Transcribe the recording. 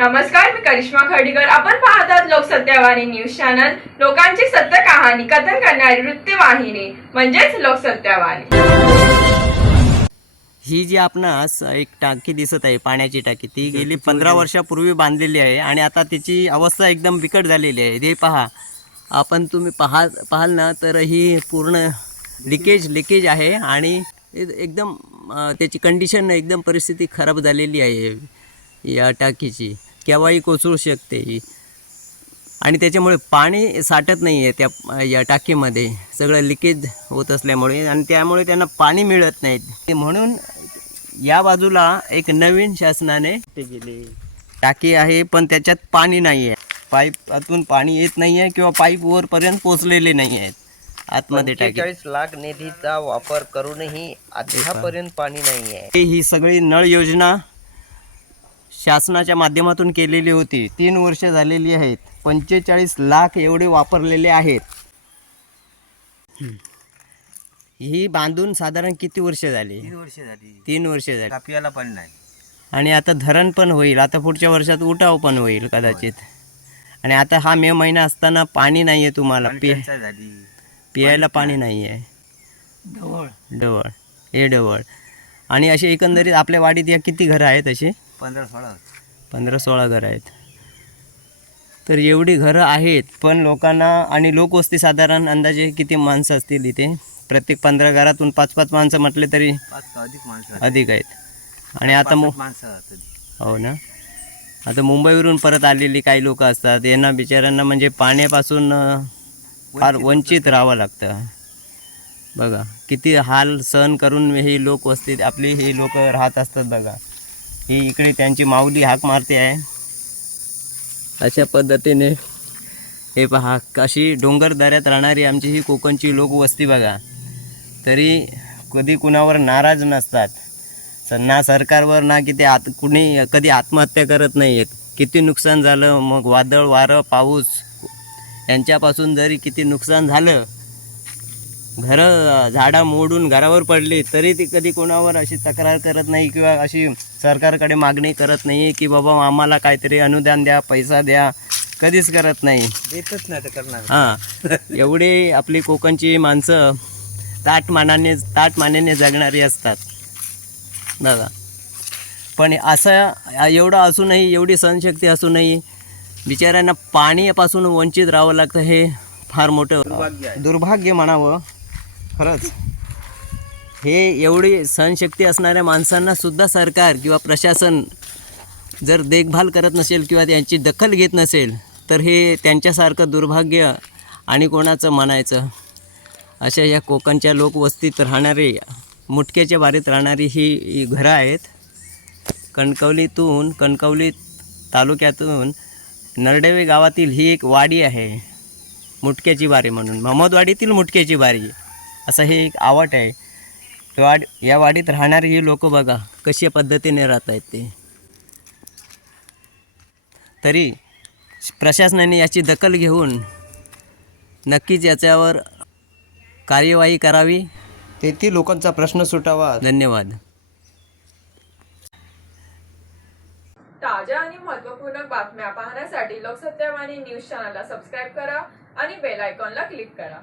नमस्कार, मी करिश्मा खर्डीकर. आपण पाहतात लोकसत्यावाणी न्यूज चॅनल. लोकांची सत्य कहाणी कथन करणारी वृत्तवाहिनी म्हणजेच लोकसत्यावाणी. ही जी आपणास एक टाकी दिसत आहे, पाण्याची टाकी, ती गेली 15 वर्षापूर्वी बांधलेली आहे आणि आता तिची अवस्था एकदम बिकट झालेली आहे. हे पहा, तुम्ही पाहाल ना, तर ही पूर्ण लिकेज आहे आणि एकदम त्याची कंडिशन एकदम परिस्थिती खराब झालेली आहे या टाकीची. केव्हाही कोसळू शकते ही आणि त्याच्यामुळे पाणी साठत नाही आहे त्या या टाकीमध्ये. सगळं लिकेज होत असल्यामुळे आणि त्यामुळे त्यांना पाणी मिळत नाहीत. म्हणून या बाजूला एक नवीन शासनाने ते गेले टाकी आहे, पण त्याच्यात पाणी नाही आहे. पाईपातून पाणी येत नाही आहे किंवा पाईप वरपर्यंत पोचलेले नाही आहेत. आतमध्ये टाकी 45 लाख निधीचा वापर करूनही आतापर्यंत पाणी नाही आहे. ही सगळी नळ योजना शासनाच्या माध्यमातून केलेली होती. 3 वर्ष झालेली आहेत. 45 लाख एवढे वापरलेले आहेत. ही बांधून साधारण किती वर्ष झाली? 3 वर्ष झाली. तापियाला पाणी नाही आणि आता धरण पण होईल. आता पुढच्या वर्षात उठाव पण होईल कदाचित. आणि आता हा मे महिना असताना पाणी नाही आहे तुम्हाला. पियायला पाणी नाही आहे. ढवळ. आणि असे एकंदरीत आपल्या वाडीत या किती घरं आहेत? असे 15-16 घरं आहेत. तर एवढी घरं आहेत, पण लोकांना आणि लोकवस्ती साधारण अंदाजे किती माणसं असतील इथे? प्रत्येक 15 घरातून 5-5 माणसं म्हटले तरी अधिक आहेत. आणि आता हो ना, आता मुंबईवरून परत आलेली काही लोक असतात. यांना बिचाऱ्यांना म्हणजे पाण्यापासून फार वंचित राहावं लागतं. बघा किती हाल सहन करून ही लोकवस्ती आपली ही लोक राहत असतात. बघा, ही इकडे त्यांची माऊली हाक मारते आहे. अशा पद्धतीने हे पहा, कशी डोंगर दऱ्यात राहणारी आमची ही कोकणची लोकवस्ती बघा. तरी कधी कुणावर नाराज नसतात, ना सरकारवर, ना की ते कुणी कधी आत्महत्या करत नाही आहेत. किती नुकसान झालं, मग वादळ वारं पाऊस यांच्यापासून जरी किती नुकसान झालं, घरं झाडं मोडून घरावर पडली, तरी ती कधी कोणावर अशी तक्रार करत नाही किंवा अशी सरकारकडे मागणी करत नाही की बाबा आम्हाला काहीतरी अनुदान द्या, पैसा द्या. कधीच करत नाही, देतच नाही तर करणार. हां, एवढे आपली कोकणची माणसं ताटमानेने जगणारी असतात दादा. पण असं एवढं असूनही, एवढी सहनशक्ती असूनही बिचाऱ्यांना पाण्यापासून वंचित राहावं लागतं. हे फार मोठं दुर्भाग्य म्हणावं खरंच. हे एवढी सहनशक्ती असणाऱ्या माणसांना सुद्धा सरकार किंवा प्रशासन जर देखभाल करत नसेल किंवा त्यांची दखल घेत नसेल, तर हे त्यांच्यासारखं दुर्भाग्य आणि कोणाचं म्हणायचं. अशा या कोकणच्या लोकवस्तीत राहणारे, मुटक्याच्या बारीत राहणारी ही घरं आहेत. कणकवली तालुक्यातून नरडेवे गावातील ही एक वाडी आहे, मुटक्याची बारी म्हणून. महमदवाडीतील मुटक्याची बारी असं हे एक आवट आहे. या वाडीत राहणारी ही लोक बघा कशा पद्धतीने राहत आहेत ते. तरी प्रशासनाने याची दखल घेऊन नक्कीच याच्यावर कार्यवाही करावी, तेथील लोकांचा प्रश्न सुटावा. धन्यवाद. ताज्या आणि महत्त्वपूर्ण बातम्या पाहण्यासाठी लोकसत्यावाणी न्यूज चॅनलला सबस्क्राईब करा आणि बेल आयकॉनला क्लिक करा.